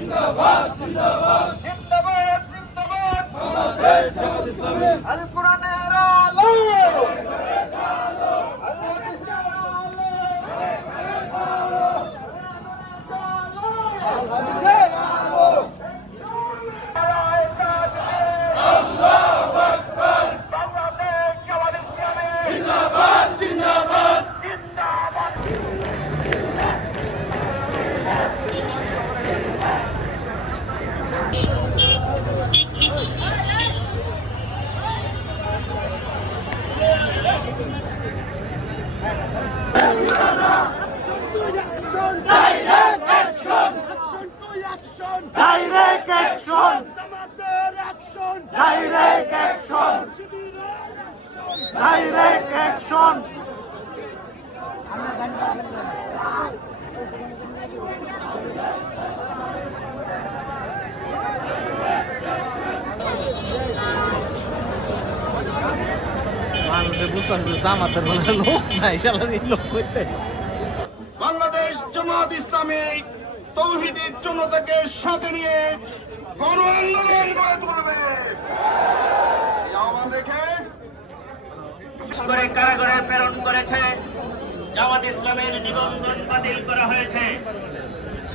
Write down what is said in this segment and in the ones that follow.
জিন্দাবাদ জিন্দাবাদ। জিন্দাবাদ জিন্দাবাদ। বাংলাদেশ জামাত ইসলামী আল। কোরআনের আলো। আল হাদিসের আলো আল হাদিসের Direct action! Action to action! Direct action জামাতের action! Direct action action! Direct action মানুষের বুঝতে পারছে জামাতের বলে লোক নাই শালার লোক করতে জামাত ইসলামী তৌহিদি জনতাকে সাথে নিয়ে গণ আন্দোলন গড়ে তুলবে। আহ্বান করে কারাগারে প্রেরণ করেছে জামাত ইসলামের নিবন্ধন বাতিল করা হয়েছে।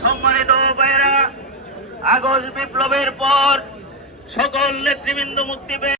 সম্মানিত ভাইয়েরা, আগস্ট বিপ্লবের পর সকল নেতৃবৃন্দ মুক্তি পেয়ে